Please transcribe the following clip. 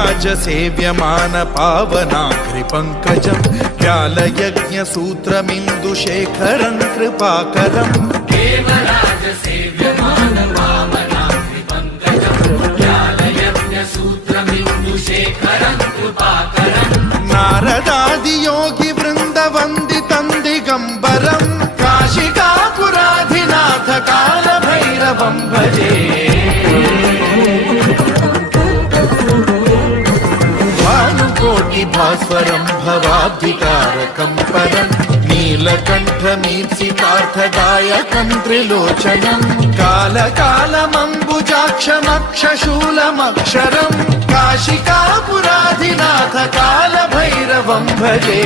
राजसेव्यमान पावनाघ्रिपङ्कजं व्यालयज्ञसूत्रमिन्दुशेखरं कृपाकरम् देवराजसेव्यमान पावनाघ्रिपङ्कजं व्यालयज्ञसूत्रमिन्दुशेखरं कृपाकरम् नारदादियोगिवृन्दवन्दितं दिगम्बरं काशिकापुराधिनाथ कालभैरवं भजे भास्वरं भवाब्धिकारकं परं नीलकण्ठमीप्सितार्थदायकं त्रिलोचनं कालकालमम्बुजाक्षमक्षशूलमक्षरं काशिकापुराधिनाथ कालभैरवं भजे।